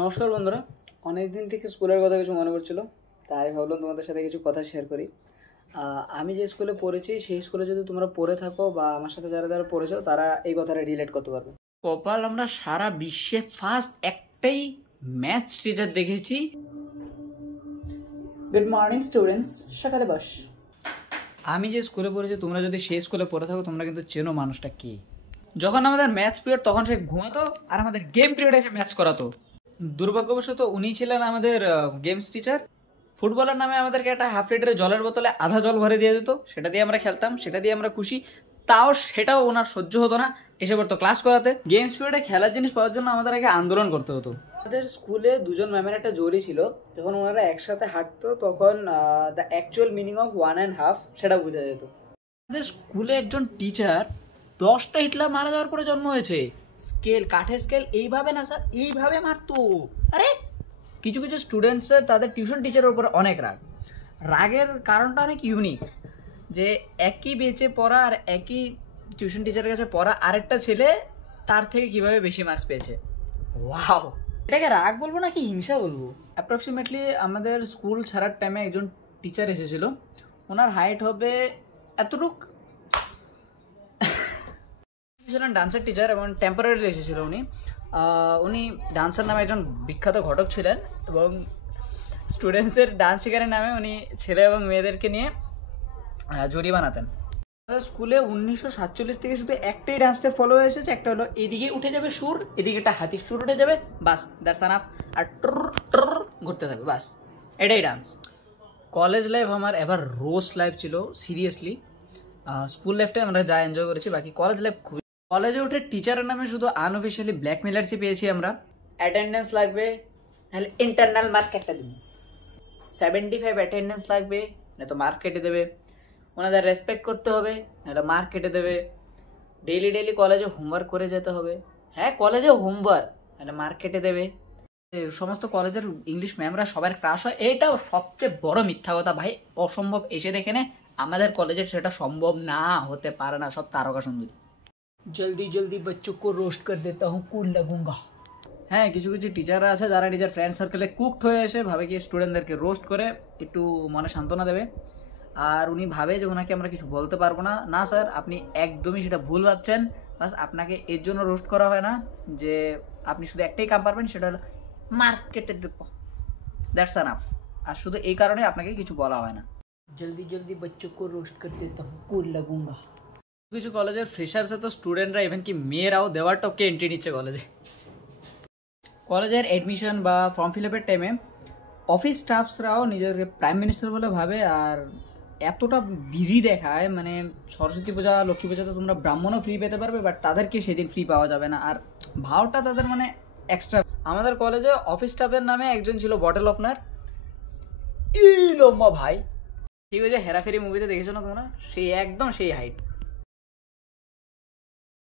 নমস্কার বন্ধুরা, অনেক দিন থেকে স্কুলের কথা কিছু মনে পড়ছিল, তাই ভাবলাম তোমাদের সাথে কিছু কথা শেয়ার করি। আমি যে স্কুলে পড়েছি সেই স্কুলে যদি তোমরা পড়ে থাকো বা আমার সাথে যারা যারা পড়েছো তারা এই কথাটা রিলেট করতে পারবে। কপাল, আমরা সারা বিশ্বে ফার্স্ট একটাই ম্যাথস টিচার দেখেছি। গুড মর্নিং স্টুডেন্টস, সকালে বস। আমি যে স্কুলে পড়েছি তোমরা যদি সেই স্কুলে পড়ে থাকো তোমরা কিন্তু চেনো মানুষটা কি। যখন আমাদের ম্যাথস পিরিয়ড তখন সে ঘুমাতো আর আমাদের গেম পিরিয়ডে এসে ম্যাথস করাতো। দুর্ভাগ্যবশত উনি ছিলেন আমাদের গেমস টিচার। ফুটবলের নামে আমাদেরকে একটা হাফ লিটারের জলের বোতলে আধা জল ভরে দিয়ে দিত, সেটা দিয়ে আমরা খেলতাম, সেটা দিয়ে আমরা খুশি। সেটাও ওনার সহ্য হতো না, এসে পড়তো ক্লাস করাতে। গেমস পিরিয়ডে খেলার জিনিস পাওয়ার জন্য আমাদের আগে আন্দোলন করতে হতো। আমাদের স্কুলে দুজন ম্যামের একটা জোড়ি ছিল, যখন ওনারা একসাথে হাঁটতো তখন দ্য অ্যাকচুয়াল মিনিং অফ 1.5 সেটা বোঝা যেত। আমাদের স্কুলে একজন টিচার 10টা হিটলার মারা যাওয়ার পরে জন্ম হয়েছে। স্কেল, কাঠের স্কেল এইভাবে না স্যার, এইভাবে মারতো। আরে কিছু কিছু স্টুডেন্টসের তাদের টিউশন টিচারের উপর অনেক রাগের কারণটা অনেক ইউনিক, যে একই বেঁচে পড়া আর একই টিউশন টিচারের কাছে পড়া আরেকটা ছেলে তার থেকে কিভাবে বেশি মার্কস পেয়েছে। ওয়াও, এটাকে রাগ বলবো নাকি হিংসা বলবো। অ্যাপ্রক্সিমেটলি আমাদের স্কুল ছাড়ার টাইমে একজন টিচার এসেছিল, ওনার হাইট হবে এতটুক। ছিলেন ডান্সের টিচার এবং টেম্পোরারিলি এসেছিল উনি ডান্সার নামে একজন বিখ্যাত ঘটক ছিলেন এবং স্টুডেন্টসদের ডান্স শেখানোর নামে উনি ছেলে এবং মেয়েদেরকে নিয়ে জুরি বানাতেন। আমাদের স্কুলে 1947 থেকে শুধু একটাই ডান্স স্টেপ ফলো হয়ে এসেছে, একটা হলো এদিকে উঠে যাবে সুর, এদিকে একটা হাতির সুর উঠে যাবে, বাস, দ্যাটস এনাফ। আর ঘুরতে থাকবে, বাস, এটাই ডান্স। কলেজ লাইফ আমার এবার রোস্ট লাইফ ছিল, সিরিয়াসলি। স্কুল লাইফটাই আমরা যা এনজয় করেছি, বাকি কলেজ লাইফ খুবই। কলেজে উঠে টিচারের নামে শুধু আনঅফিসিয়ালি ব্ল্যাকমেলার্সই পেয়েছি আমরা। অ্যাটেন্ডেন্স লাগবে, নাহলে ইন্টারনাল মার্ক একটা দিন। 75 অ্যাটেন্ডেন্স লাগবে, না তো মার্ক কেটে দেবে। ওনাদের রেসপেক্ট করতে হবে, না মার্ক কেটে দেবে। ডেইলি কলেজে হোমওয়ার্ক করে যেতে হবে। হ্যাঁ, কলেজে হোমওয়ার্ক, নাহলে মার্ক কেটে দেবে। সমস্ত কলেজের ইংলিশ ম্যামরা সবার ক্রাশ হয়, এইটাও সবচেয়ে বড় মিথ্যা কথা ভাই। অসম্ভব, এসে দেখে নে আমাদের কলেজে সেটা সম্ভব না, হতে পারে না, সব তারকা সুন্দরী। জলদি জলদি বাচ্চোं को रोस्ट कर देता हूँ, कूल लगूंगा। হ্যাঁ, কিছু কিছু টিচাররা আছে যারা নিজের ফ্রেন্ড সার্কেলে কুকড হয়ে এসে ভাবে কি স্টুডেন্টদেরকে রোস্ট করে একটু মনে সান্ত্বনা দেবে, আর উনি ভাবে যে ওনাকে আমরা কিছু বলতে পারবো না। না স্যার, আপনি একদমই সেটা ভুল ভাবছেন। বাস আপনাকে এর জন্য রোস্ট করা হয় না যে আপনি শুধু একটাই কাম পারবেন, সেটা হলো মার্কস কেটে দেব, দ্যাটস এনাফ। আর শুধু এই কারণে আপনাকে কিছু বলা হয় না। জলদি জলদি বাচ্চোं को रोस्ट कर देता हूँ, कूल लगूंगा। কিছু কলেজের ফ্রেশার্সে তো স্টুডেন্টরা ইভেন কি মেয়েরাও দেওয়ার টপকে এন্ট্রি নিচ্ছে কলেজে। কলেজের অ্যাডমিশন বা ফর্ম ফিল আপের টাইমে অফিস স্টাফসরাও নিজেদেরকে প্রাইম মিনিস্টার বলে ভাবে আর এতটা বিজি দেখায়, মানে সরস্বতী পূজা, লক্ষ্মী পূজাতে তোমরা ব্রাহ্মণও ফ্রি পেতে পারবে, বাট তাদেরকে সেদিন ফ্রি পাওয়া যাবে না, আর ভাওটা তাদের মানে এক্সট্রা। আমাদের কলেজে অফিস স্টাফের নামে একজন ছিল বটল ওপেনার, লম্বা ভাই। ঠিক আছে, হেরাফেরি মুভিতে দেখেছো না তোমরা, সেই একদম সেই হাইট।